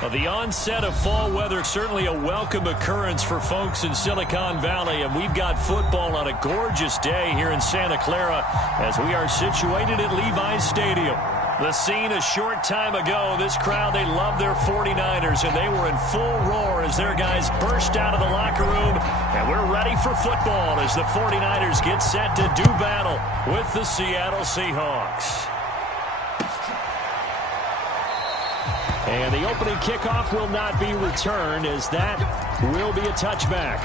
Well, the onset of fall weather, certainly a welcome occurrence for folks in Silicon Valley, and we've got football on a gorgeous day here in Santa Clara as we are situated at Levi's Stadium. The scene a short time ago, this crowd, they love their 49ers, and they were in full roar as their guys burst out of the locker room, and we're ready for football as the 49ers get set to do battle with the Seattle Seahawks. And the opening kickoff will not be returned as that will be a touchback.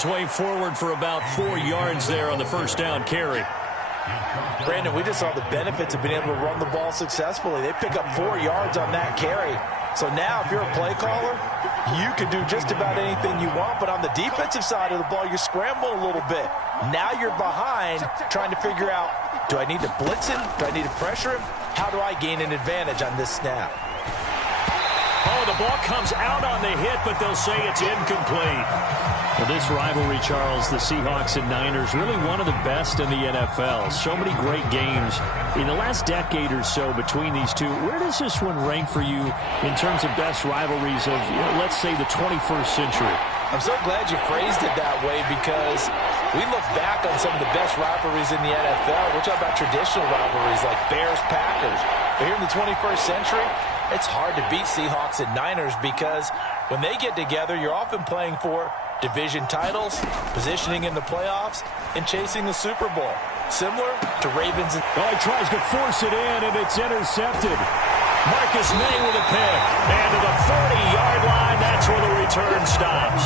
Way forward for about 4 yards there on the first down carry. Brandon, we just saw the benefits of being able to run the ball successfully. They pick up 4 yards on that carry. So now if you're a play caller, you can do just about anything you want, but on the defensive side of the ball, you're scrambling a little bit. Now you're behind trying to figure out, do I need to blitz him? Do I need to pressure him? How do I gain an advantage on this snap? Oh, the ball comes out on the hit, but they'll say it's incomplete. Well, this rivalry, Charles, the Seahawks and Niners, really one of the best in the NFL. So many great games in the last decade or so between these two. Where does this one rank for you in terms of best rivalries of, let's say, the 21st century? I'm so glad you phrased it that way because we look back on some of the best rivalries in the NFL. We're talking about traditional rivalries like Bears-Packers. But here in the 21st century, it's hard to beat Seahawks and Niners because when they get together, you're often playing for division titles, positioning in the playoffs, and chasing the Super Bowl. Similar to Ravens. Oh, he tries to force it in, and it's intercepted. Marcus May with a pick. And to the 40-yard line, that's where the return stops.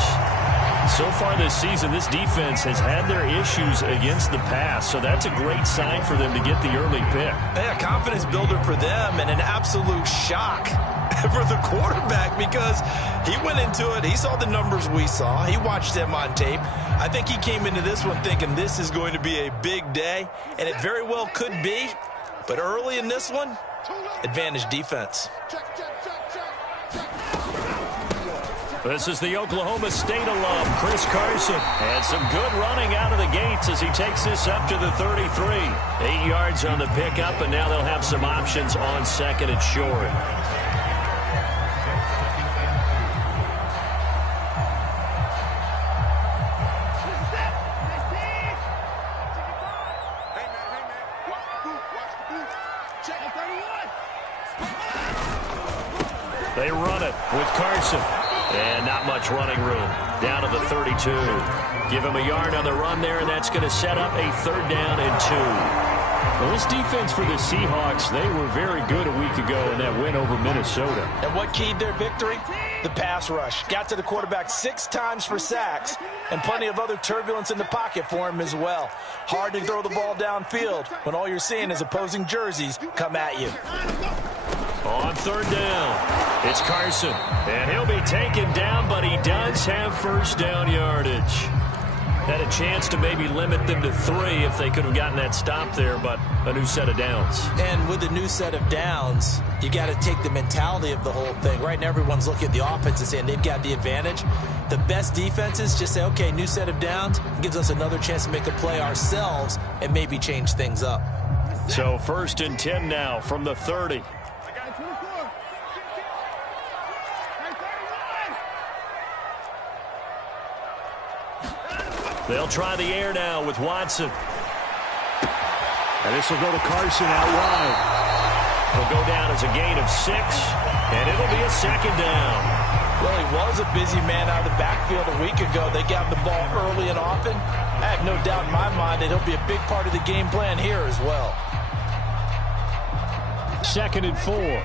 So far this season, this defense has had their issues against the pass, so that's a great sign for them to get the early pick. Yeah, confidence builder for them and an absolute shock for the quarterback because he went into it. He saw the numbers we saw. He watched them on tape. I think he came into this one thinking this is going to be a big day, and it very well could be. But early in this one, advantage defense. This is the Oklahoma State alum, Chris Carson. And some good running out of the gates as he takes this up to the 33. 8 yards on the pickup, and now they'll have some options on second and short. They run it with Carson. And not much running room. Down to the 32. Give him a yard on the run there, and that's going to set up a third down and 2. Well, this defense for the Seahawks, they were very good a week ago in that win over Minnesota. And what keyed their victory? The pass rush. Got to the quarterback 6 times for sacks, and plenty of other turbulence in the pocket for him as well. Hard to throw the ball downfield when all you're seeing is opposing jerseys come at you. On third down, it's Carson, and he'll be taken down, but he does have first down yardage. Had a chance to maybe limit them to 3 if they could have gotten that stop there, but a new set of downs. And with a new set of downs, you got to take the mentality of the whole thing. Right now, everyone's looking at the offense and saying they've got the advantage. The best defenses just say, okay, new set of downs, gives us another chance to make a play ourselves and maybe change things up. So 1st and 10 now from the 30. They'll try the air now with Watson. And this will go to Carson out wide. It'll go down as a gain of 6, and it'll be a second down. Well, he was a busy man out of the backfield a week ago. They got the ball early and often. I have no doubt in my mind that he'll be a big part of the game plan here as well. 2nd and 4.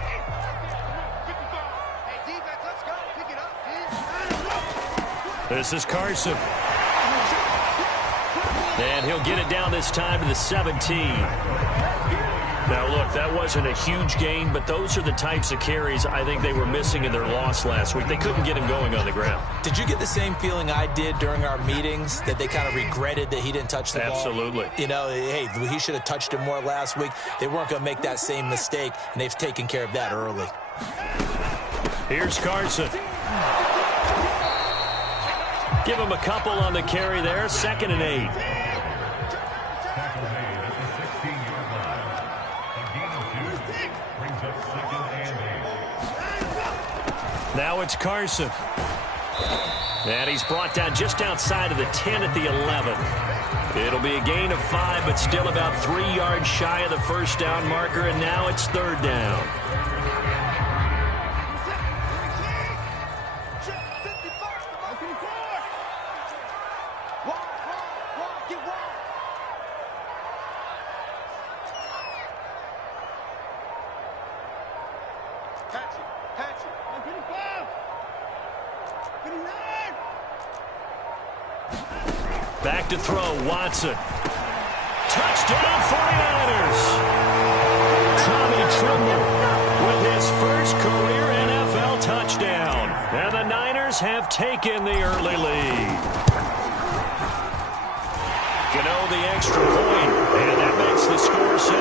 This is Carson. And he'll get it down this time to the 17. Now, look, that wasn't a huge gain, but those are the types of carries I think they were missing in their loss last week. They couldn't get him going on the ground. Did you get the same feeling I did during our meetings, that they kind of regretted that he didn't touch the ball? Absolutely. You know, hey, he should have touched it more last week. They weren't going to make that same mistake, and they've taken care of that early. Here's Carson. Give him a couple on the carry there. 2nd and 8. Now it's Carson. And he's brought down just outside of the 10 at the 11. It'll be a gain of 5, but still about 3 yards shy of the first down marker, and now it's 3rd down. Back to throw, Watson. Touchdown, 49ers. Tommy Tremble with his first career NFL touchdown. And the Niners have taken the early lead. Gano the extra point, and that makes the score 7-0.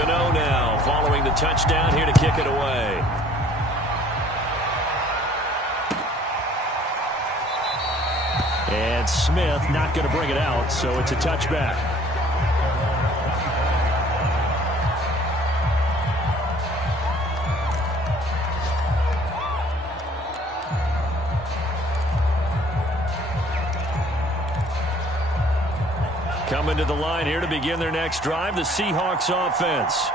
Gano now following the touchdown here to kick it away. And Smith not going to bring it out, so it's a touchback. Coming to the line here to begin their next drive, the Seahawks offense.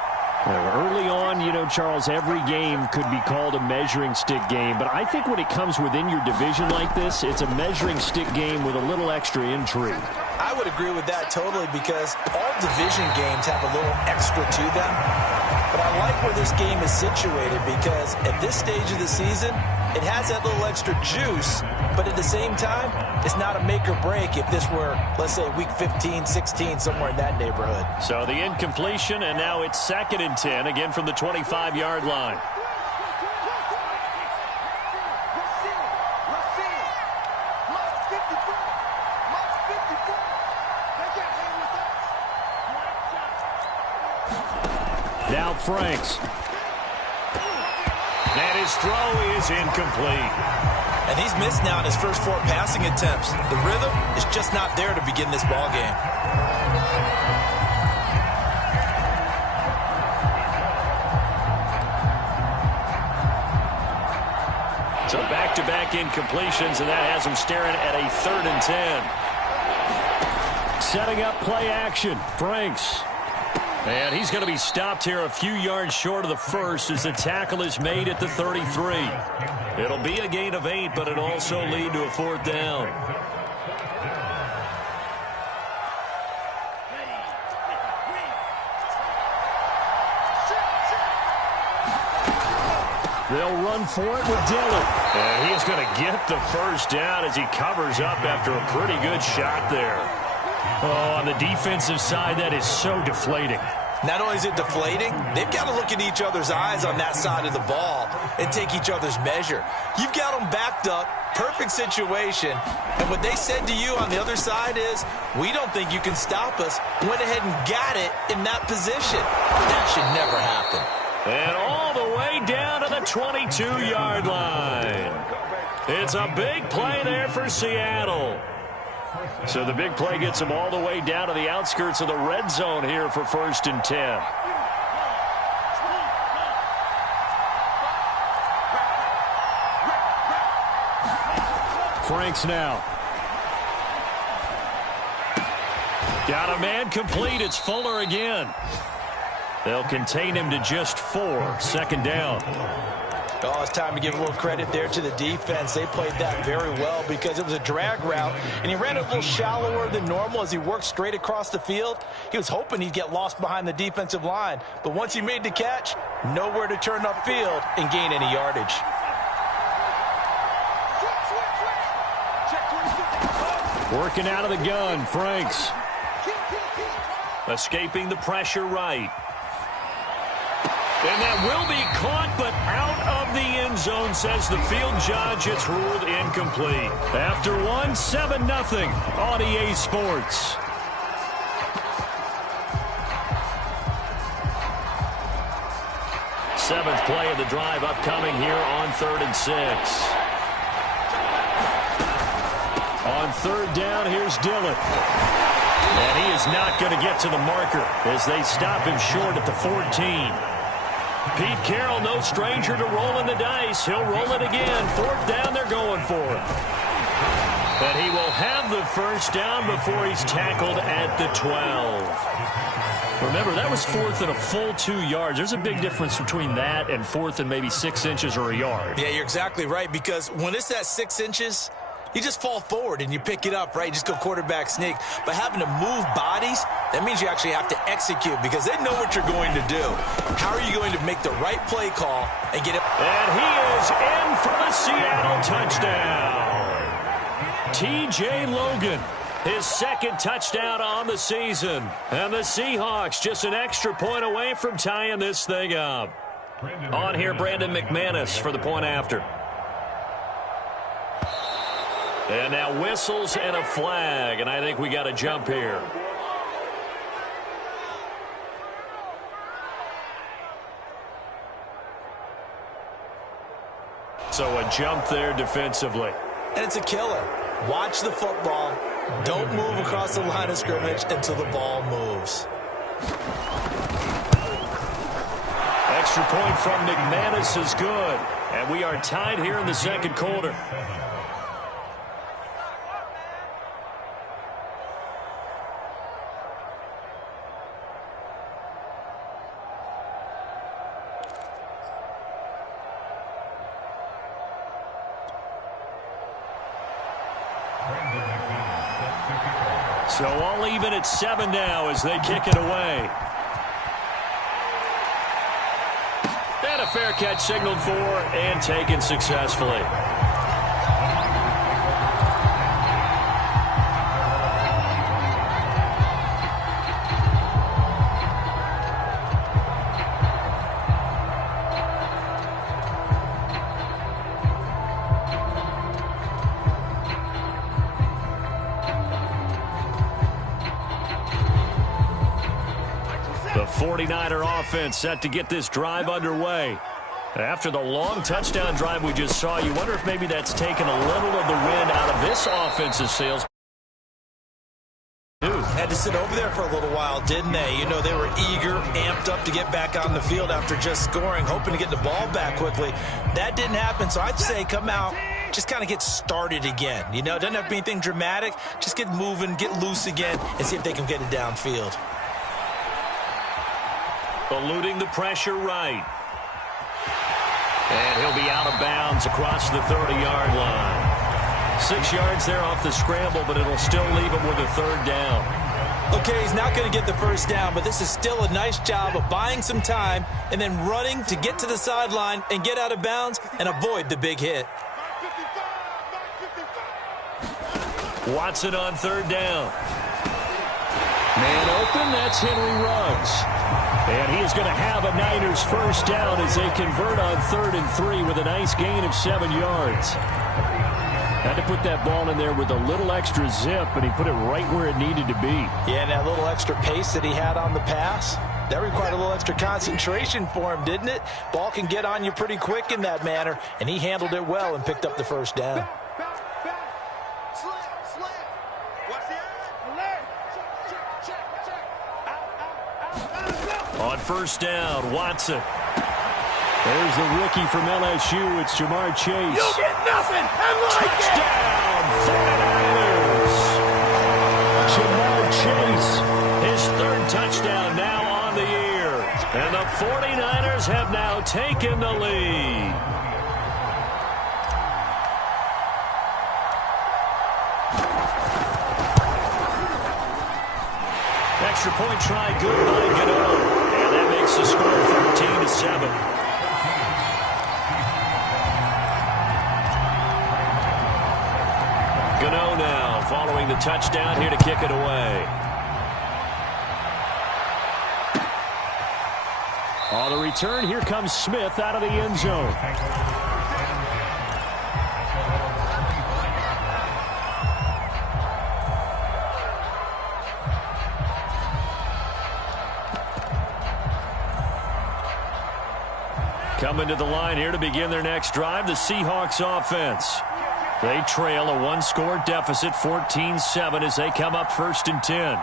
Early on, you know, Charles, every game could be called a measuring stick game. But I think when it comes within your division like this, it's a measuring stick game with a little extra intrigue. I would agree with that totally, because all division games have a little extra to them. But I like where this game is situated, because at this stage of the season, it has that little extra juice. But at the same time, it's not a make or break if this were, let's say, week 15, 16, somewhere in that neighborhood. So the incompletion, and now it's 2nd and 10, again from the 25-yard line. Now Franks. And his throw is incomplete. And he's missed now in his first 4 passing attempts. The rhythm is just not there to begin this ball game. So back-to-back incompletions, and that has him staring at a 3rd and 10. Setting up play action. Franks. And he's going to be stopped here a few yards short of the first as the tackle is made at the 33. It'll be a gain of 8, but it'll also lead to a 4th down. They'll run for it with Dillon. And he's going to get the first down as he covers up after a pretty good shot there. Oh, on the defensive side, that is so deflating. Not only is it deflating, they've got to look in each other's eyes on that side of the ball and take each other's measure. You've got them backed up, perfect situation, and what they said to you on the other side is, we don't think you can stop us. Went ahead and got it in that position. That should never happen. And all the way down to the 22-yard line. It's a big play there for Seattle. So the big play gets them all the way down to the outskirts of the red zone here for 1st and 10. Franks now. Got a man complete. It's Fuller again. They'll contain him to just 4. 2nd down. Oh, it's time to give a little credit there to the defense. They played that very well because it was a drag route, and he ran it a little shallower than normal as he worked straight across the field. He was hoping he'd get lost behind the defensive line, but once he made the catch, nowhere to turn upfield and gain any yardage. Working out of the gun, Franks. Escaping the pressure right. And that will be caught, but out of the end zone, says the field judge. It's ruled incomplete. After one, 7-0 on EA Sports. Seventh play of the drive upcoming here on 3rd and 6. On 3rd down, here's Dillon. And he is not going to get to the marker as they stop him short at the 14. Pete Carroll, no stranger to rolling the dice. He'll roll it again. 4th down, they're going for it. And he will have the first down before he's tackled at the 12. Remember, that was 4th and a full 2 yards. There's a big difference between that and 4th and maybe 6 inches or a yard. Yeah, you're exactly right, because when it's at 6 inches, you just fall forward and you pick it up, right? You just go quarterback sneak. But having to move bodies, that means you actually have to execute because they know what you're going to do. How are you going to make the right play call and get it? And he is in for the Seattle touchdown. T.J. Logan, his 2nd touchdown on the season. And the Seahawks just an extra point away from tying this thing up. On here, Brandon McManus for the point after. And now whistles and a flag, and I think we got a jump here. So a jump there defensively. And it's a killer. Watch the football. Don't move across the line of scrimmage until the ball moves. Extra point from McManus is good. And we are tied here in the 2nd quarter. So all even at 7 now as they kick it away. And a fair catch signaled for and taken successfully. The 49er offense set to get this drive underway. After the long touchdown drive we just saw, you wonder if maybe that's taken a little of the wind out of this offensive sails. Had to sit over there for a little while, didn't they? You know, they were eager, amped up to get back on the field after just scoring, hoping to get the ball back quickly. That didn't happen, so I'd say come out, just kind of get started again. You know, it doesn't have to be anything dramatic. Just get moving, get loose again, and see if they can get it downfield. Eluding the pressure right. And he'll be out of bounds across the 30-yard line. 6 yards there off the scramble, but it'll still leave him with a 3rd down. Okay, he's not going to get the first down, but this is still a nice job of buying some time and then running to get to the sideline and get out of bounds and avoid the big hit. Watson on 3rd down. Man open, that's Henry Ruggs. And he is going to have a Niners first down as they convert on 3rd and 3 with a nice gain of 7 yards. Had to put that ball in there with a little extra zip, but he put it right where it needed to be. Yeah, and that little extra pace that he had on the pass, that required a little extra concentration for him, didn't it? Ball can get on you pretty quick in that manner, and he handled it well and picked up the first down. On 1st down, Watson. There's the rookie from LSU. It's Jamar Chase. You get nothing and like Touchdown, 49ers. Jamar Chase, his 3rd touchdown now on the year. And the 49ers have now taken the lead. Extra point try good by Gano. And that makes the score 13-7. Gano now, following following the touchdown here to kick it away. On the return, here comes Smith out of the end zone. Coming to the line here to begin their next drive, the Seahawks offense. They trail a one-score deficit, 14-7, as they come up 1st and 10.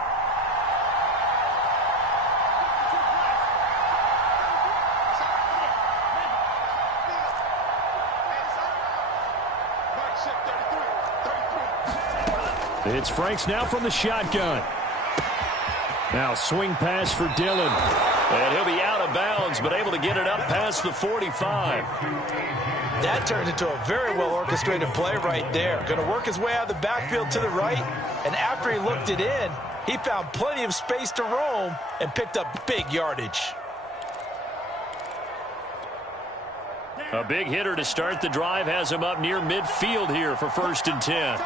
It's Franks now from the shotgun. Now swing pass for Dillon. And he'll be out of bounds, but able to get it up past the 45. That turned into a very well-orchestrated play right there. Going to work his way out of the backfield to the right, and after he looked it in, he found plenty of space to roam and picked up big yardage. A big hitter to start the drive has him up near midfield here for 1st and 10.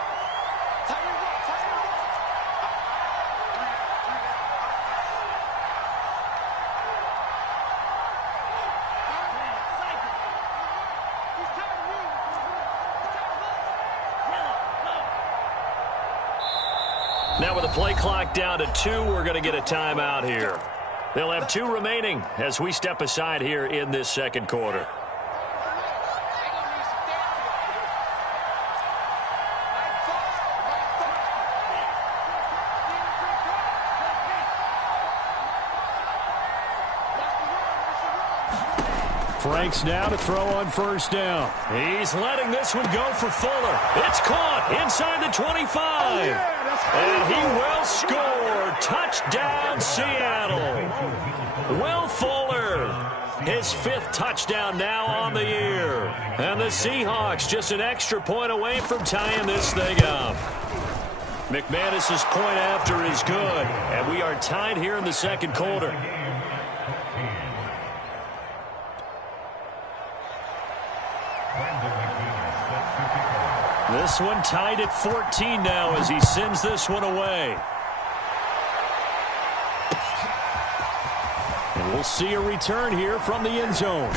Now with the play clock down to 2, we're going to get a timeout here. They'll have 2 remaining as we step aside here in this second quarter. Franks now to throw on 1st down. He's letting this one go for Fuller. It's caught inside the 25. And he will score. Touchdown, Seattle. Will Fuller, his 5th touchdown now on the year. And the Seahawks just an extra point away from tying this thing up. McManus's point after is good. And we are tied here in the second quarter. This one tied at 14 now as he sends this one away. And we'll see a return here from the end zone.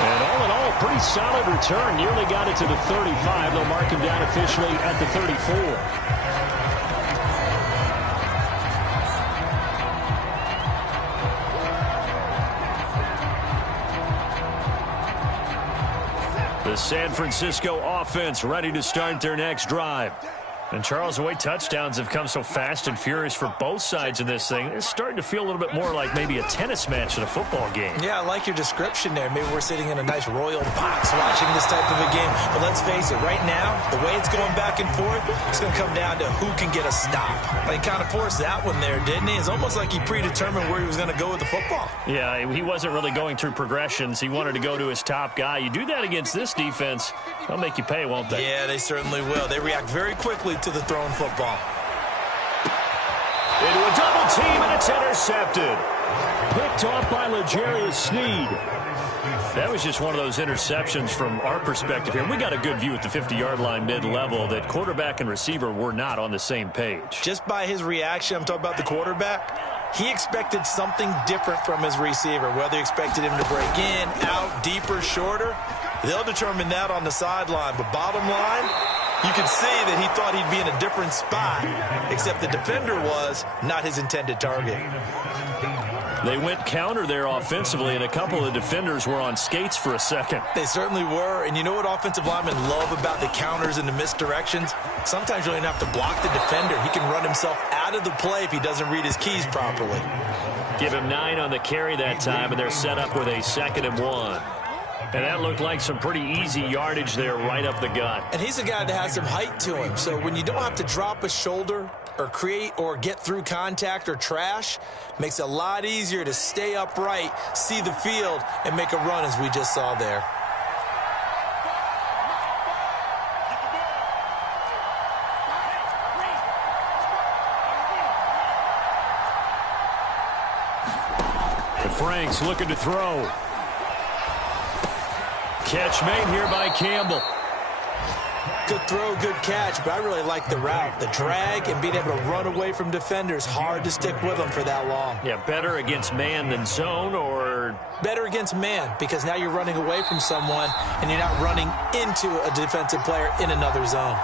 And all in all, pretty solid return. Nearly got it to the 35. They'll mark him down officially at the 34. The San Francisco offense ready to start their next drive. And, Charles, the way touchdowns have come so fast and furious for both sides of this thing, it's starting to feel a little bit more like maybe a tennis match in a football game. Yeah, I like your description there. Maybe we're sitting in a nice royal box watching this type of a game. But let's face it, right now, the way it's going back and forth, it's going to come down to who can get a stop. He kind of forced that one there, didn't he? It's almost like he predetermined where he was going to go with the football. Yeah, he wasn't really going through progressions. He wanted to go to his top guy. You do that against this defense, they'll make you pay, won't they? Yeah, they certainly will. They react very quickly to the thrown football. Into a double team, and it's intercepted. Picked off by L'Jarius Sneed. That was just one of those interceptions from our perspective here. We got a good view at the 50-yard line mid-level that quarterback and receiver were not on the same page. Just by his reaction, I'm talking about the quarterback, he expected something different from his receiver, whether he expected him to break in, out, deeper, shorter. They'll determine that on the sideline. But bottom line, you can see that he thought he'd be in a different spot, except the defender was not his intended target. They went counter there offensively, and a couple of defenders were on skates for a second. They certainly were, and you know what offensive linemen love about the counters and the misdirections? Sometimes you don't even have to block the defender. He can run himself out of the play if he doesn't read his keys properly. Give him 9 on the carry that time, and they're set up with a 2nd and 1. And that looked like some pretty easy yardage there right up the gut. And he's a guy that has some height to him. So when you don't have to drop a shoulder or create or get through contact or trash, makes it a lot easier to stay upright, see the field, and make a run as we just saw there. Franks looking to throw. Catch made here by Campbell. Good throw, good catch, but I really like the route. The drag and being able to run away from defenders, hard to stick with them for that long. Yeah, better against man than zone, or? Better against man, because now you're running away from someone and you're not running into a defensive player in another zone.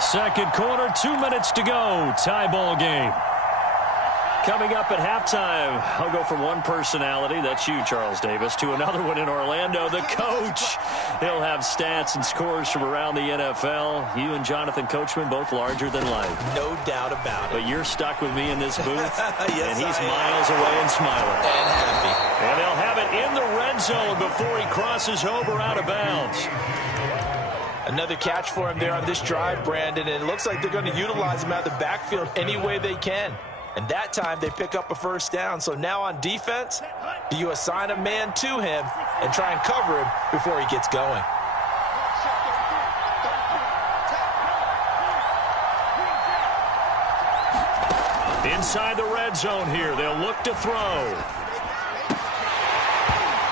Second quarter, 2 minutes to go. Tie ball game. Coming up at halftime, I'll go from one personality, that's you, Charles Davis, to another one in Orlando, the coach. He'll have stats and scores from around the NFL. You and Jonathan Coachman, both larger than life. No doubt about it. But you're stuck with me in this booth, yes, and he's miles away and smiling. And happy. And they'll have it in the red zone before he crosses over out of bounds. Another catch for him there on this drive, Brandon, and it looks like they're going to utilize him out of the backfield any way they can. And that time they pick up a first down. So now on defense, do you assign a man to him and try and cover him before he gets going? Inside the red zone here, they'll look to throw.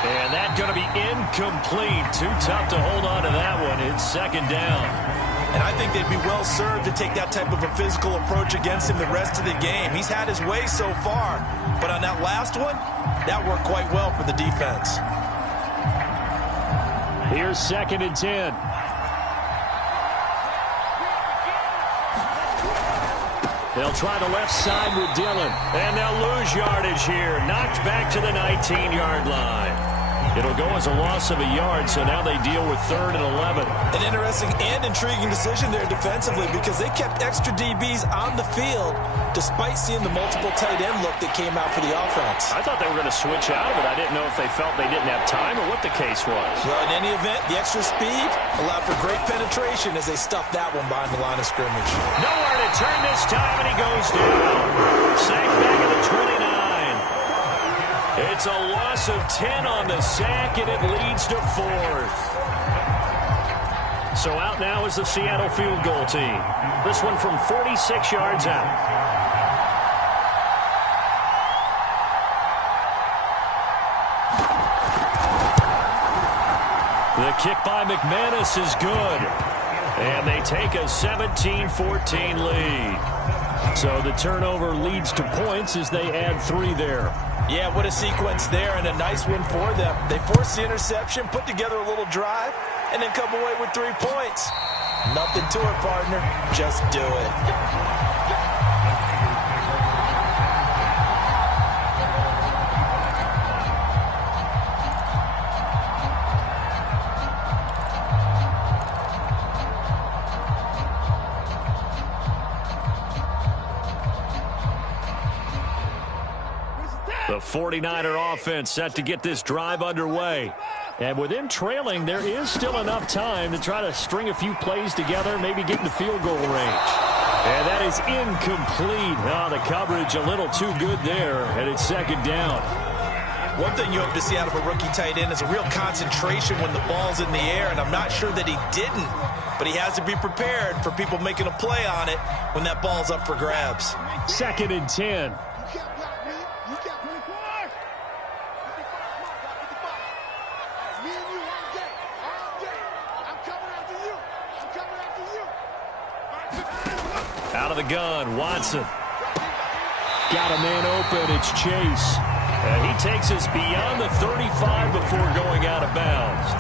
And that's going to be incomplete. Too tough to hold on to that one. It's second down. And I think they'd be well served to take that type of a physical approach against him the rest of the game. He's had his way so far, but on that last one, that worked quite well for the defense. Here's 2nd and 10. They'll try the left side with Dillon, and they'll lose yardage here. Knocked back to the 19-yard line. It'll go as a loss of a yard, so now they deal with 3rd and 11. An interesting and intriguing decision there defensively, because they kept extra DBs on the field despite seeing the multiple tight end look that came out for the offense. I thought they were going to switch out of it. I didn't know if they felt they didn't have time or what the case was. Well, in any event, the extra speed allowed for great penetration as they stuffed that one behind the line of scrimmage. Nowhere to turn this time, and he goes down. Sacked back at the 29. It's a loss of 10 on the sack, and it leads to 4th. So out now is the Seattle field goal team. This one from 46 yards out. The kick by McManus is good. And they take a 17-14 lead. So the turnover leads to points as they add 3 there. Yeah, what a sequence there, and a nice one for them. They force the interception, put together a little drive, and then come away with 3 points. Nothing to it, partner. Just do it. The 49er offense set to get this drive underway. And with them trailing, there is still enough time to try to string a few plays together, maybe get in the field goal range. And that is incomplete. Oh, the coverage a little too good there, and it's 2nd down. One thing you hope to see out of a rookie tight end is a real concentration when the ball's in the air, and I'm not sure that he didn't, but he has to be prepared for people making a play on it when that ball's up for grabs. 2nd and 10. Out of the gun, Watson. Got a man open, it's Chase. And he takes us beyond the 35 before going out of bounds.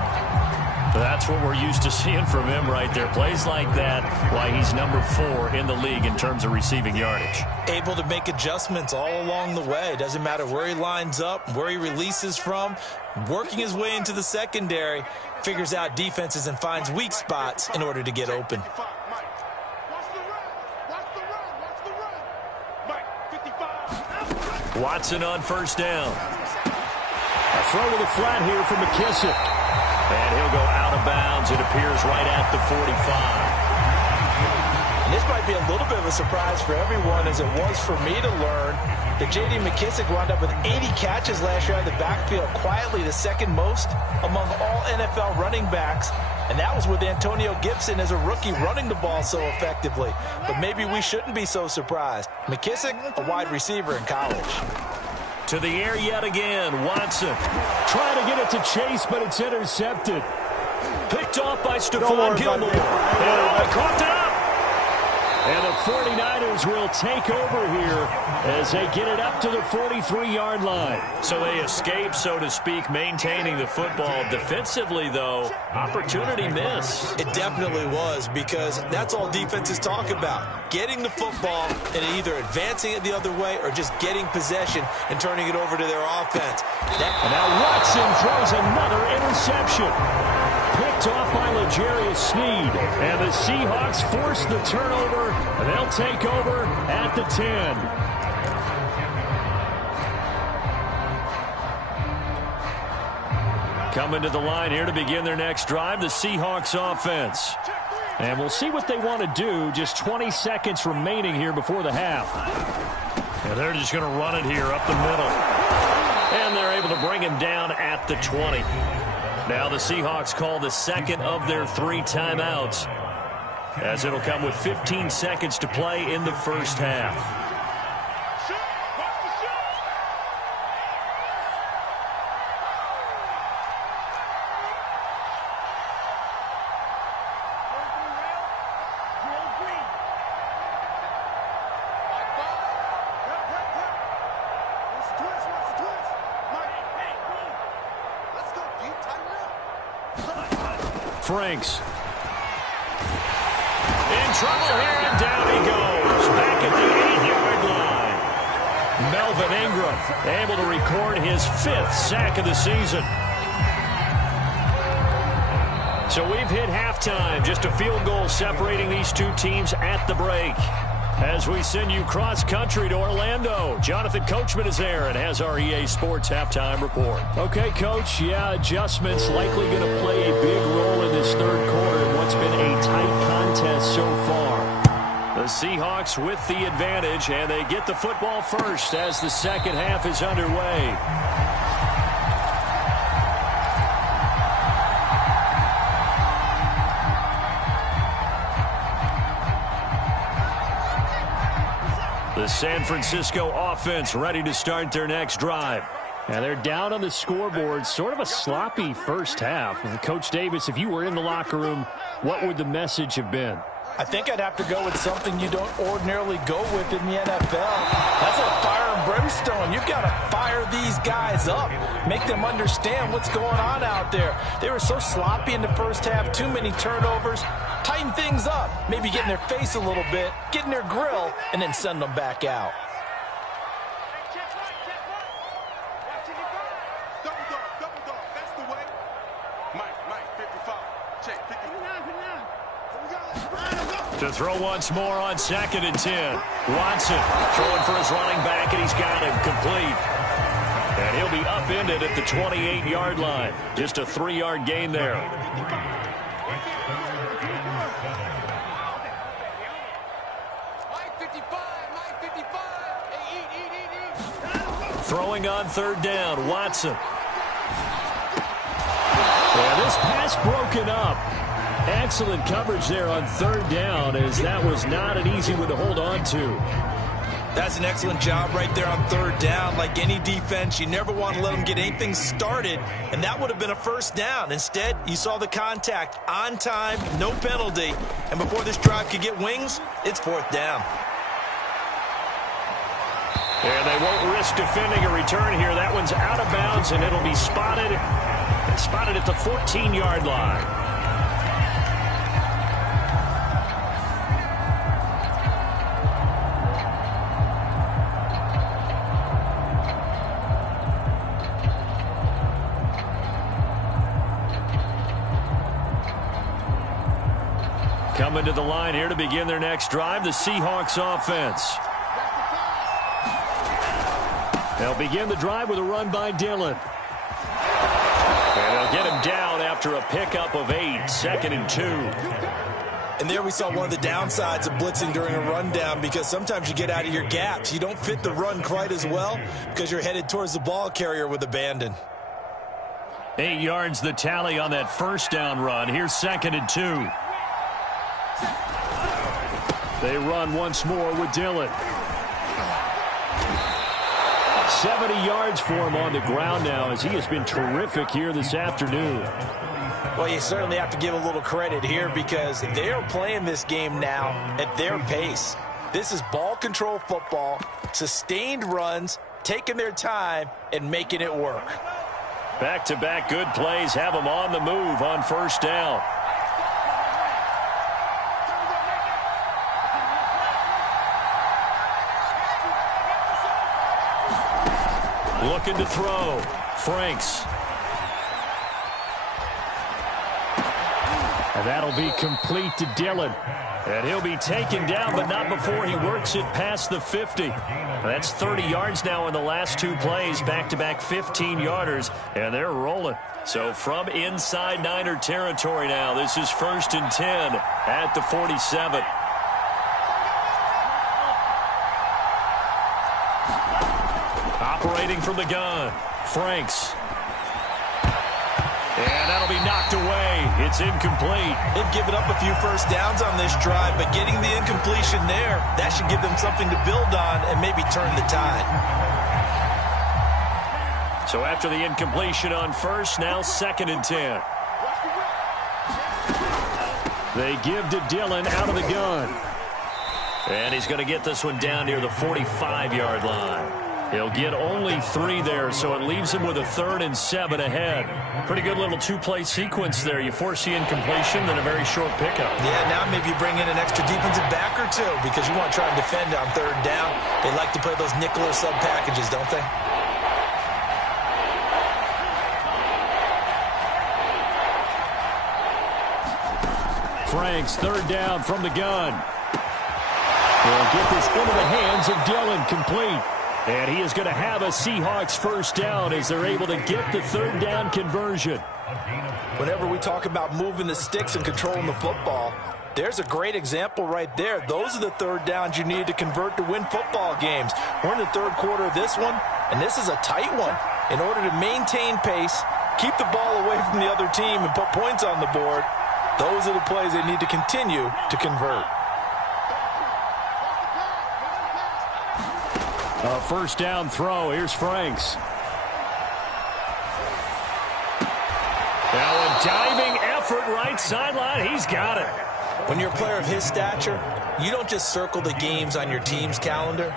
That's what we're used to seeing from him right there. Plays like that, why he's number 4 in the league in terms of receiving yardage. Able to make adjustments all along the way. Doesn't matter where he lines up, where he releases from. Working his way into the secondary, figures out defenses and finds weak spots in order to get open. Watson on 1st down. A throw to the flat here from McKissick. And he'll go out of bounds. It appears right at the 45. And this might be a little bit of a surprise for everyone, as it was for me to learn that J.D. McKissick wound up with 80 catches last year out of the backfield, quietly the 2nd most among all NFL running backs. And that was with Antonio Gibson as a rookie running the ball so effectively. But maybe we shouldn't be so surprised. McKissick, a wide receiver in college. To the air yet again, Watson. Trying to get it to Chase, but it's intercepted. Picked off by Stephon Gilmore. And caught it up. And the 49ers will take over here as they get it up to the 43-yard line. So they escape, so to speak, maintaining the football. Defensively, though, opportunity miss. It definitely was, because that's all defenses talk about. Getting the football and either advancing it the other way or just getting possession and turning it over to their offense. And now Watson throws another interception. Picked off by L'Jarius Sneed. And the Seahawks force the turnover, and they'll take over at the 10. Coming to the line here to begin their next drive, the Seahawks offense. And we'll see what they want to do. Just 20 seconds remaining here before the half. And they're just going to run it here up the middle. And they're able to bring him down at the 20. Now the Seahawks call the second of their 3 timeouts, as it'll come with 15 seconds to play in the first half. Franks. In trouble here, and down he goes. Back at the 8-yard line. Melvin Ingram able to record his 5th sack of the season. So we've hit halftime. Just a field goal separating these two teams at the break. As we send you cross-country to Orlando, Jonathan Coachman is there and has our EA Sports halftime report. Okay, Coach, adjustments likely going to play a big role in this third quarter in what's been a tight contest so far. The Seahawks with the advantage, and they get the football first as the second half is underway. The San Francisco offense ready to start their next drive. And they're down on the scoreboard. Sort of a sloppy first half. And Coach Davis, if you were in the locker room, what would the message have been? I think I'd have to go with something you don't ordinarily go with in the NFL. That's like fire and brimstone. You've got to fire these guys up. Make them understand what's going on out there. They were so sloppy in the first half. Too many turnovers. Tighten things up. Maybe get in their face a little bit. Get in their grill. And then send them back out. To throw once more on 2nd and 10. Watson throwing for his running back, and he's got him complete. And he'll be upended at the 28-yard line. Just a 3-yard gain there. Throwing on 3rd down, Watson. And this pass broken up. Excellent coverage there on 3rd down, as that was not an easy one to hold on to. That's an excellent job right there on 3rd down. Like any defense, you never want to let them get anything started, and that would have been a 1st down. Instead, you saw the contact on time, no penalty, and before this drive could get wings, it's 4th down. And they won't risk defending a return here. That one's out of bounds, and it'll be spotted at the 14-yard line. Coming to the line here to begin their next drive, the Seahawks offense. They'll begin the drive with a run by Dillon. And they'll get him down after a pickup of 8, 2nd and 2. And there we saw one of the downsides of blitzing during a rundown, because sometimes you get out of your gaps. You don't fit the run quite as well because you're headed towards the ball carrier with abandon. 8 yards the tally on that 1st down run. Here's 2nd and 2. They run once more with Dillon. 70 yards for him on the ground now, as he has been terrific here this afternoon. Well, you certainly have to give a little credit here because they are playing this game now at their pace. This is ball control football, sustained runs, taking their time, and making it work. Back-to-back good plays have them on the move on first down. Looking to throw. Franks. And that'll be complete to Dillon. And he'll be taken down, but not before he works it past the 50. That's 30 yards now in the last two plays. Back-to-back 15-yarders, and they're rolling. So from inside Niner territory now, this is 1st and 10 at the 47. Operating from the gun, Franks. And that'll be knocked away. It's incomplete. They've given up a few first downs on this drive, but getting the incompletion there, that should give them something to build on and maybe turn the tide. So after the incompletion on first, now 2nd and 10. They give to Dillon out of the gun. And he's going to get this one down near the 45-yard line. He'll get only 3 there, so it leaves him with a 3rd and 7 ahead. Pretty good little two-play sequence there. You force the incompletion, then a very short pickup. Yeah, now maybe you bring in an extra defensive back or two because you want to try and defend on 3rd down. They like to play those nickel or sub packages, don't they? Franks, 3rd down from the gun. He'll get this into the hands of Dillon, complete. And he is going to have a Seahawks first down as they're able to get the 3rd down conversion. Whenever we talk about moving the sticks and controlling the football, there's a great example right there. Those are the 3rd downs you need to convert to win football games. We're in the 3rd quarter of this one, and this is a tight one. In order to maintain pace, keep the ball away from the other team, and put points on the board, those are the plays they need to continue to convert. A first down throw. Here's Franks. Now a diving effort right sideline. He's got it. When you're a player of his stature, you don't just circle the games on your team's calendar.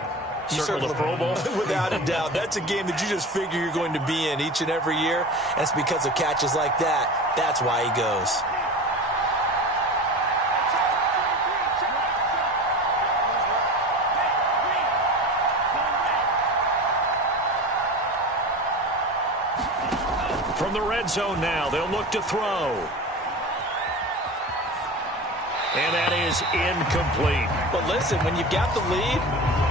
You circle the Pro Bowl? Without a doubt. That's a game that you just figure you're going to be in each and every year. And it's because of catches like that. That's why he goes. From the red zone now, they'll look to throw. And that is incomplete. But listen, when you've got the lead,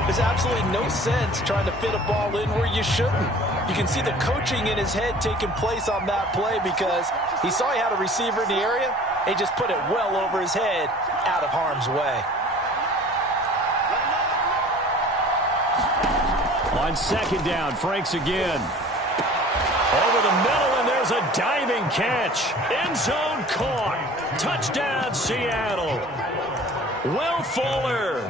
there's absolutely no sense trying to fit a ball in where you shouldn't. You can see the coaching in his head taking place on that play because he saw he had a receiver in the area, and he just put it well over his head out of harm's way. On 2nd down, Franks again. Over the middle, and there's a diving catch. End zone caught. Touchdown, Seattle. Will Fuller,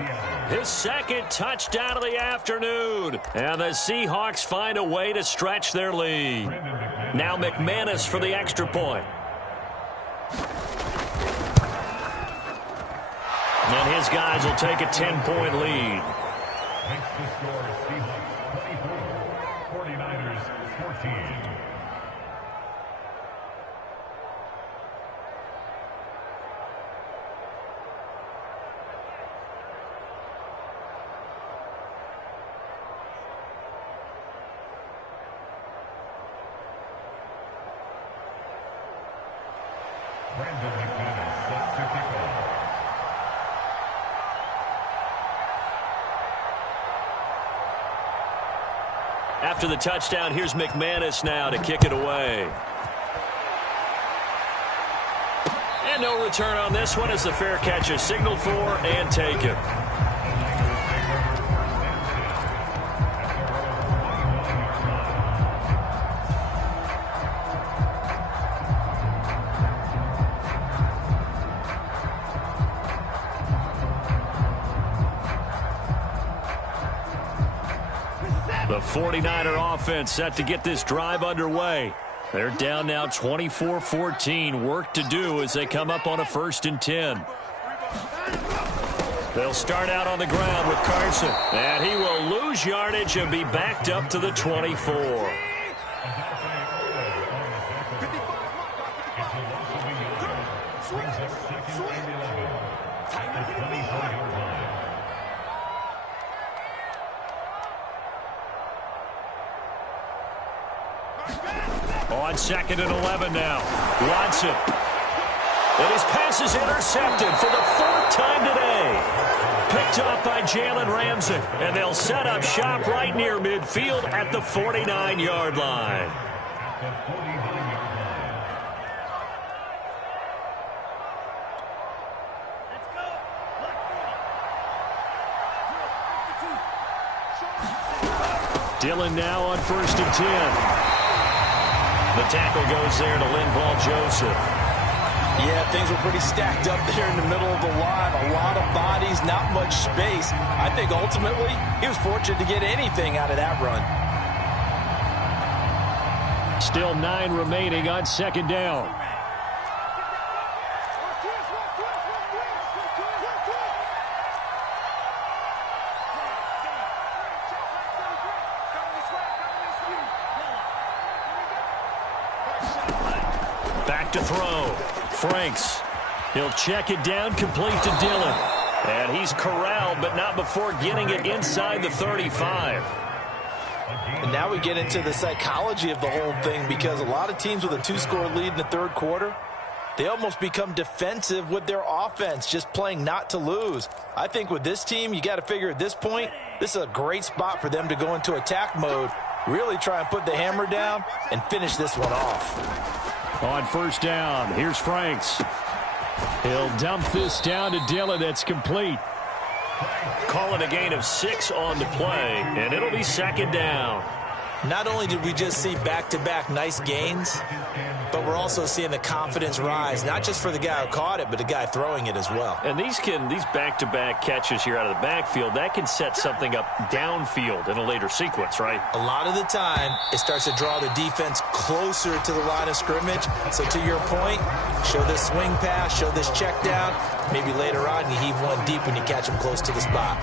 his 2nd touchdown of the afternoon. And the Seahawks find a way to stretch their lead. Now McManus for the extra point. And his guys will take a 10-point lead. Makes the score Seahawks 24, 49ers 14. Brandon McManus set to kick off. After the touchdown, here's McManus now to kick it away. And no return on this one as the fair catch is signaled for and taken. The 49er offense set to get this drive underway. They're down now 24-14. Work to do as they come up on a 1st and 10. They'll start out on the ground with Carson. And he will lose yardage and be backed up to the 24. On 2nd and 11 now. Watson. And his pass is intercepted for the 4th time today. Picked off by Jalen Ramsey. And they'll set up shop right near midfield at the 49-yard line. Dillon now on 1st and 10. The tackle goes there to Linval Joseph. Yeah, things were pretty stacked up there in the middle of the line. A lot of bodies, not much space. I think ultimately he was fortunate to get anything out of that run. Still 9 remaining on 2nd down. Back to throw. Franks. He'll check it down, complete to Dillon. And he's corralled, but not before getting it inside the 35. And now we get into the psychology of the whole thing, because a lot of teams with a 2-score lead in the 3rd quarter, they almost become defensive with their offense, just playing not to lose. I think with this team, you got to figure at this point, this is a great spot for them to go into attack mode, really try and put the hammer down and finish this one off. On 1st down, here's Franks. He'll dump this down to Dillon. That's complete. Call it a gain of 6 on the play, and it'll be 2nd down. Not only did we just see back-to-back nice gains, but we're also seeing the confidence rise, not just for the guy who caught it, but the guy throwing it as well. And these back-to-back catches here out of the backfield, that can set something up downfield in a later sequence, right? A lot of the time, it starts to draw the defense closer to the line of scrimmage. So to your point, show this swing pass, show this check down. Maybe later on you heave one deep when you catch him close to the spot.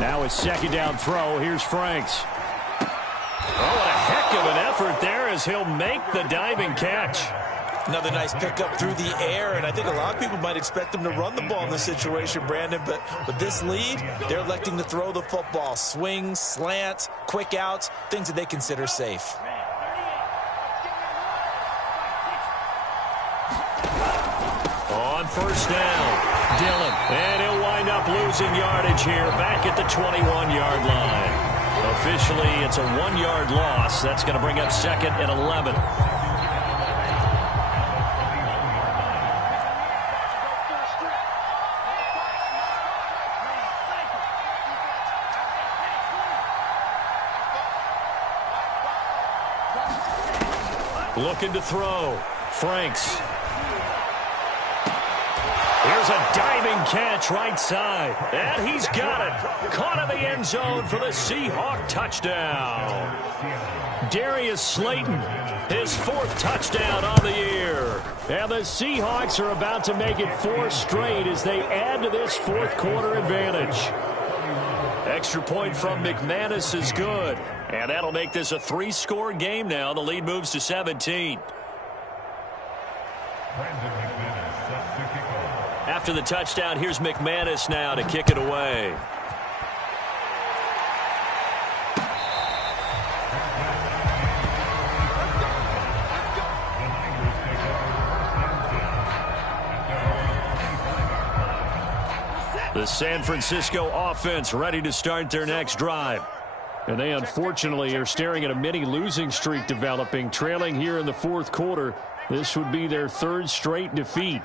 Now it's 2nd down throw. Here's Franks. Oh, what a heck of an effort there as he'll make the diving catch. Another nice pickup through the air, and I think a lot of people might expect him to run the ball in this situation, Brandon, but with this lead, they're electing to throw the football. Swings, slants, quick outs, things that they consider safe. On 1st down. Dillon, and he'll wind up losing yardage here back at the 21-yard line. Officially, it's a 1-yard loss. That's going to bring up 2nd and 11. Looking to throw. Franks. Here's a diving catch right side. And he's got it. Caught in the end zone for the Seahawk touchdown. Darius Slayton, his 4th touchdown on the year. And the Seahawks are about to make it 4 straight as they add to this 4th quarter advantage. Extra point from McManus is good. And that'll make this a 3-score game now. The lead moves to 17. After the touchdown, here's McManus now to kick it away. The San Francisco offense ready to start their next drive. And they unfortunately are staring at a mini losing streak developing, trailing here in the 4th quarter. This would be their 3rd straight defeat.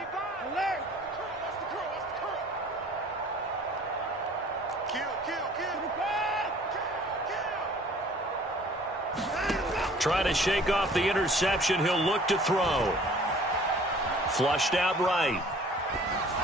Trying to shake off the interception. He'll look to throw. Flushed out right.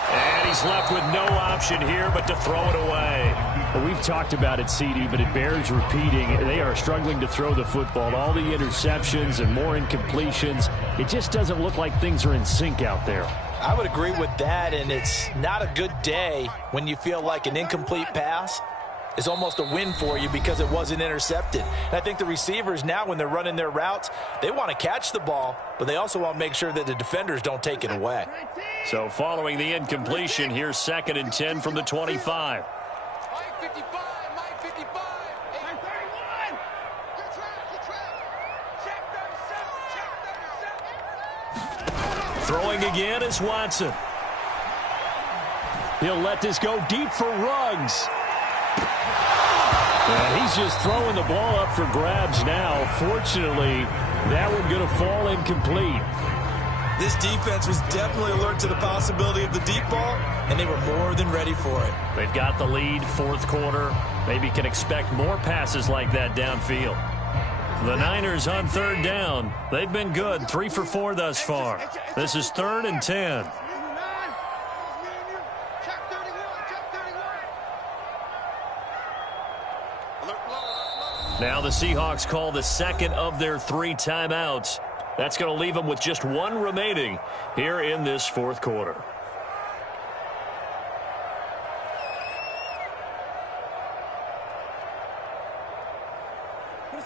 And he's left with no option here but to throw it away. Well, we've talked about it, CD, but it bears repeating. They are struggling to throw the football. All the interceptions and more incompletions. It just doesn't look like things are in sync out there. I would agree with that, and it's not a good day when you feel like an incomplete pass is almost a win for you because it wasn't intercepted. And I think the receivers now, when they're running their routes, they want to catch the ball, but they also want to make sure that the defenders don't take it away. So following the incompletion, here's 2nd and 10 from the 25. Throwing again is Watson. He'll let this go deep for Ruggs. And he's just throwing the ball up for grabs now. Fortunately, that one going to fall incomplete. This defense was definitely alert to the possibility of the deep ball, and they were more than ready for it. They've got the lead, 4th quarter. Maybe can expect more passes like that downfield. The Niners on 3rd down. They've been good, 3 for 4 thus far. This is 3rd and 10. Now the Seahawks call the 2nd of their 3 timeouts. That's going to leave them with just 1 remaining here in this 4th quarter.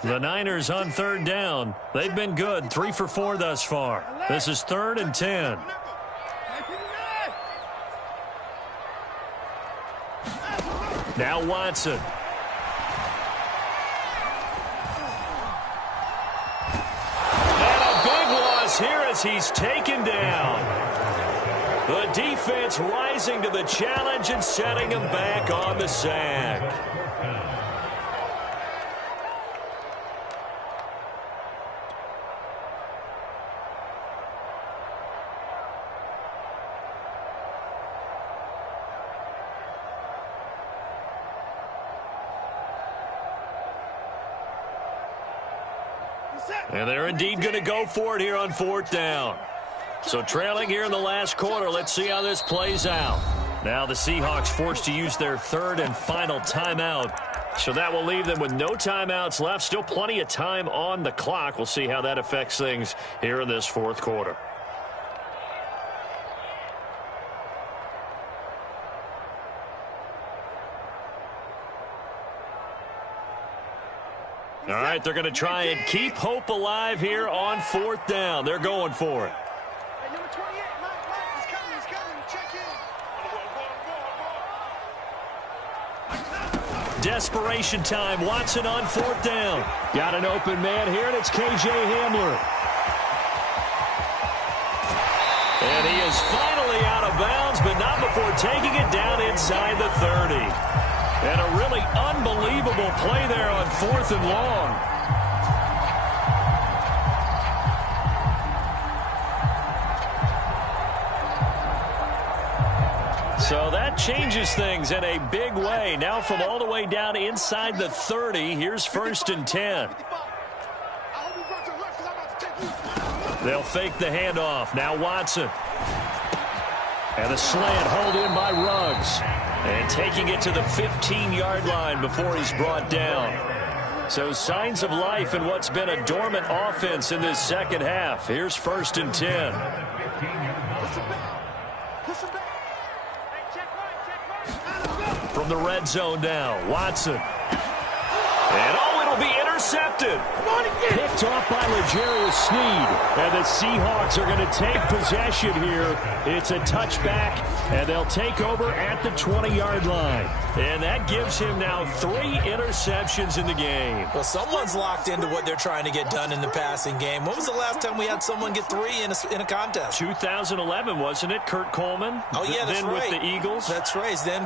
The Niners on 3rd down. They've been good, 3 for 4 thus far. This is 3rd and 10. Now Watson. Here as he's taken down. The defense rising to the challenge and setting him back on the sack. And they're indeed going to go for it here on 4th down. So trailing here in the last quarter, let's see how this plays out. Now the Seahawks forced to use their 3rd and final timeout. So that will leave them with no timeouts left. Still plenty of time on the clock. We'll see how that affects things here in this 4th quarter. All right, they're going to try and keep hope alive here on 4th down. They're going for it. Hey, number 28, Mike, he's coming, check in. Desperation time. Watson on 4th down. Got an open man here, and it's K.J. Hamler. And he is finally out of bounds, but not before taking it down inside the 30. And a really unbelievable play there on 4th and long. So that changes things in a big way. Now from all the way down inside the 30, here's 1st and 10. They'll fake the handoff. Now Watson. And the slant hauled in by Ruggs. And taking it to the 15-yard line before he's brought down. So signs of life in what's been a dormant offense in this 2nd half. Here's 1st and 10. From the red zone now, Watson. And it'll be intercepted. Picked off by L'Jarius Sneed. And the Seahawks are going to take possession here. It's a touchback, and they'll take over at the 20-yard line. And that gives him now 3 interceptions in the game. Well, someone's locked into what they're trying to get done in the passing game. When was the last time we had someone get 3 in a contest? 2011, wasn't it? Kurt Coleman? Oh, yeah, that's then right. With the Eagles? That's right. Then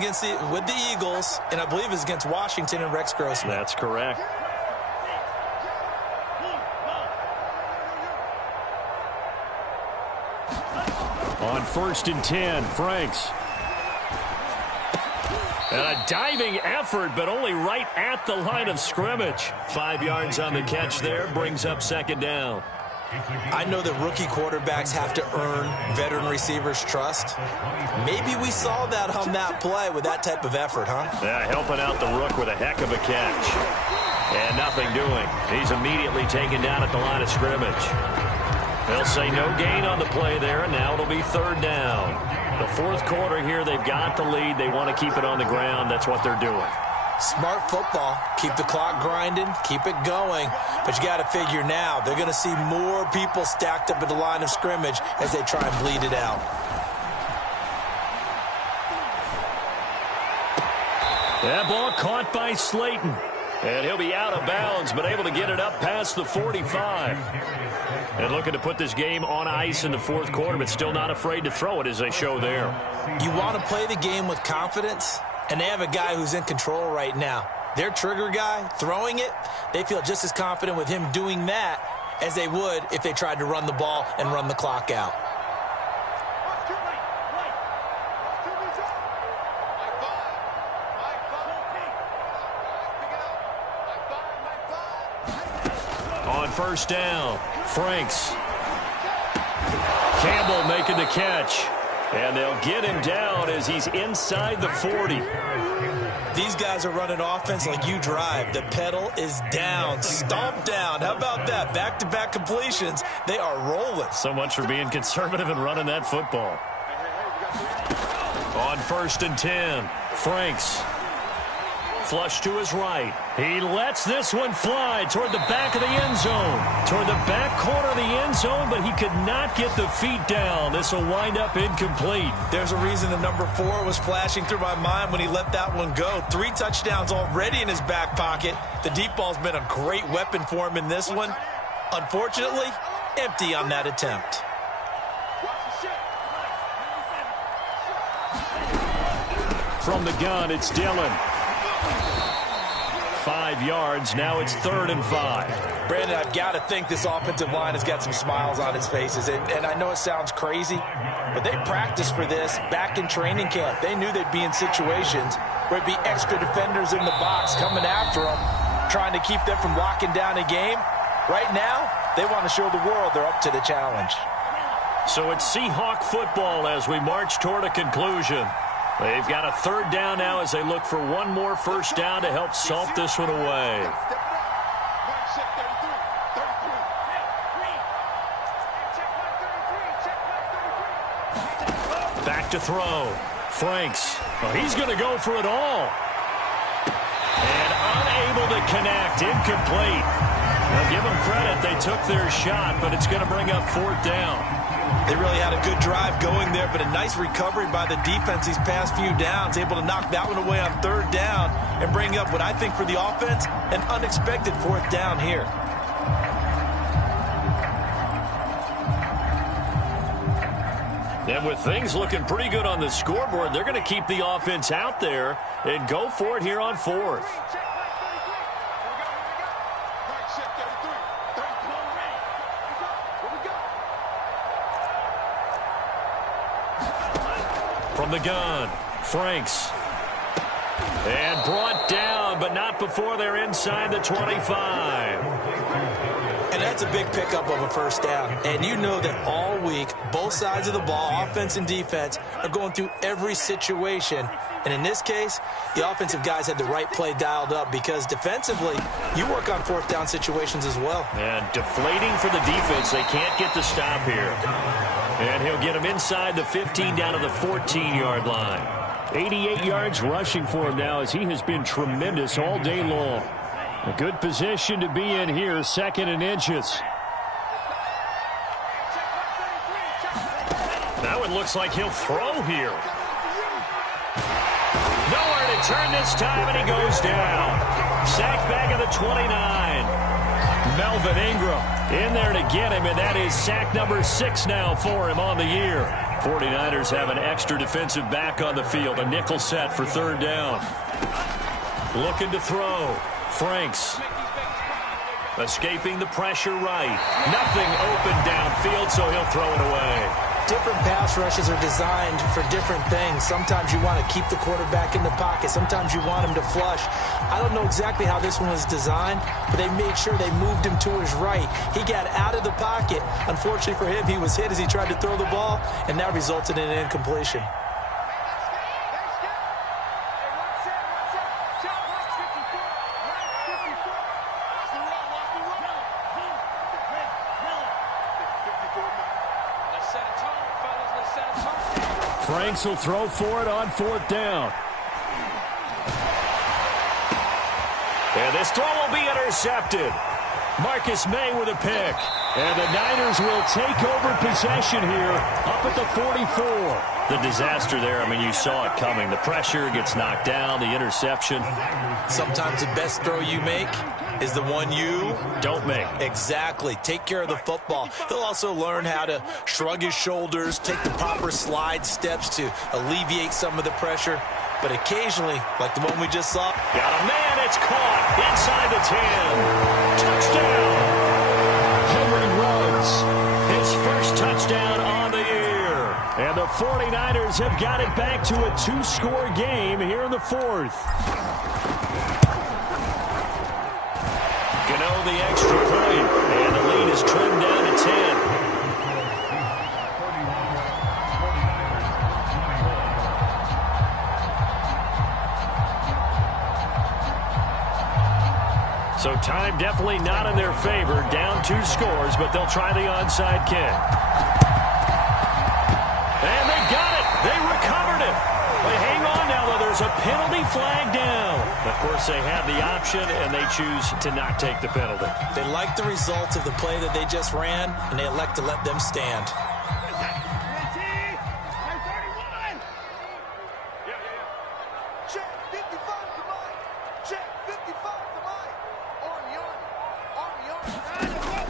with the Eagles, and I believe it's against Washington and Rex Grossman. That's correct. On 1st and 10, Franks. And a diving effort, but only right at the line of scrimmage. 5 yards on the catch there, brings up second down. I know that rookie quarterbacks have to earn veteran receivers' trust. Maybe we saw that on that play with that type of effort, huh? Yeah, helping out the rook with a heck of a catch. And nothing doing. He's immediately taken down at the line of scrimmage. They'll say no gain on the play there, and now it'll be third down. The fourth quarter here, they've got the lead. They want to keep it on the ground. That's what they're doing. Smart football. Keep the clock grinding. Keep it going. But you got to figure now, they're going to see more people stacked up at the line of scrimmage as they try and bleed it out. That ball caught by Slayton. And he'll be out of bounds, but able to get it up past the 45. And looking to put this game on ice in the fourth quarter, but still not afraid to throw it as they show there. You want to play the game with confidence, and they have a guy who's in control right now. Their trigger guy, throwing it, they feel just as confident with him doing that as they would if they tried to run the ball and run the clock out. On first down, Franks. Campbell making the catch. And they'll get him down as he's inside the 40. These guys are running offense like you drive. The pedal is down, stomped down. How about that? Back-to-back completions. They are rolling. So much for being conservative and running that football. On first and 10, Franks. Flush to his right. He lets this one fly toward the back of the end zone. Toward the back corner of the end zone, but he could not get the feet down. This will wind up incomplete. There's a reason the number 4 was flashing through my mind when he let that one go. 3 touchdowns already in his back pocket. The deep ball's been a great weapon for him in this one. Unfortunately, empty on that attempt. From the gun, it's Dillon. 5 yards. Now it's 3rd and 5. Brandon, I've got to think this offensive line has got some smiles on its faces. And I know it sounds crazy, but they practiced for this back in training camp. They knew they'd be in situations where it'd be extra defenders in the box coming after them, trying to keep them from locking down a game. Right now, they want to show the world they're up to the challenge. So it's Seahawk football as we march toward a conclusion. They've got a 3rd down now as they look for one more first down to help salt this one away. Back to throw. Franks. Well, he's going to go for it all. And unable to connect. Incomplete. Well, give them credit. They took their shot, but it's going to bring up 4th down. They really had a good drive going there, but a nice recovery by the defense these past few downs, able to knock that one away on 3rd down and bring up what I think for the offense, an unexpected 4th down here. And with things looking pretty good on the scoreboard, they're going to keep the offense out there and go for it here on 4th. From the gun, Franks. And brought down, but not before they're inside the 25. And that's a big pickup of a first down. And you know that all week, both sides of the ball, offense and defense, are going through every situation. And in this case, the offensive guys had the right play dialed up because defensively, you work on 4th down situations as well. And deflating for the defense. They can't get the stop here. And he'll get him inside the 15 down to the 14-yard line. 88 yards rushing for him now as he has been tremendous all day long. A good position to be in here, 2nd and inches. That one looks like he'll throw here. Nowhere to turn this time, and he goes down. Sacked back at the 29. Melvin Ingram in there to get him, and that is sack number 6 now for him on the year. 49ers have an extra defensive back on the field, a nickel set for 3rd down. Looking to throw. Franks. Escaping the pressure right. Nothing open downfield, so he'll throw it away. different pass rushes are designed for different things. Sometimes you want to keep the quarterback in the pocket. Sometimes you want him to flush. I don't know exactly how this one was designed, but they made sure they moved him to his right. He got out of the pocket. Unfortunately for him, he was hit as he tried to throw the ball, and that resulted in an incompletion. Franks will throw for it on 4th down. And this throw will be intercepted. Marcus May with a pick. And the Niners will take over possession here up at the 44. The disaster there, I mean, you saw it coming. The pressure gets knocked down, the interception. Sometimes the best throw you make is the one you don't make. Exactly. Take care of the football. He'll also learn how to shrug his shoulders, take the proper slide steps to alleviate some of the pressure. But occasionally, like the one we just saw. Got a man, it's caught inside the 10. Touchdown. Henry runs his first touchdown on the year. And the 49ers have got it back to a 2-score game here in the 4th. Gano the extra point, and the lead is trimmed down to 10. So time definitely not in their favor. Down 2 scores, but they'll try the onside kick. And they got it. They recovered it. But hang on now, though. There's a penalty flag down. Of course, they have the option, and they choose to not take the penalty. They like the results of the play that they just ran, and they elect to let them stand.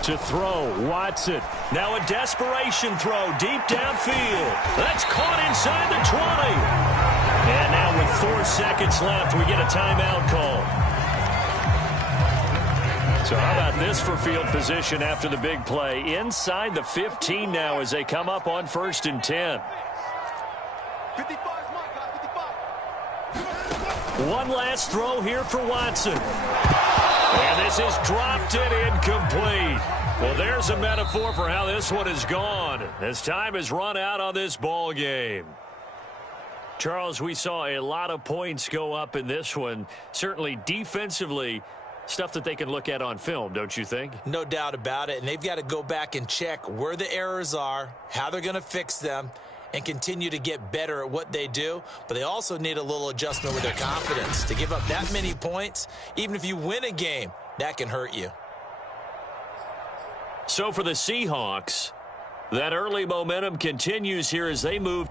To throw, Watson. Now a desperation throw deep downfield. That's caught inside the 20. And now with 4 seconds left, we get a timeout call. So how about this for field position after the big play? Inside the 15 now as they come up on 1st and 10. 55 is my guy, 55. One last throw here for Watson. And this is dropped it incomplete. Well, there's a metaphor for how this one has gone as time has run out on this ball game. Charles, we saw a lot of points go up in this one. Certainly defensively, stuff that they can look at on film, don't you think? No doubt about it. And they've got to go back and check where the errors are, how they're going to fix them, and continue to get better at what they do. But they also need a little adjustment with their confidence. To give up that many points, even if you win a game, that can hurt you. So for the Seahawks, that early momentum continues here as they move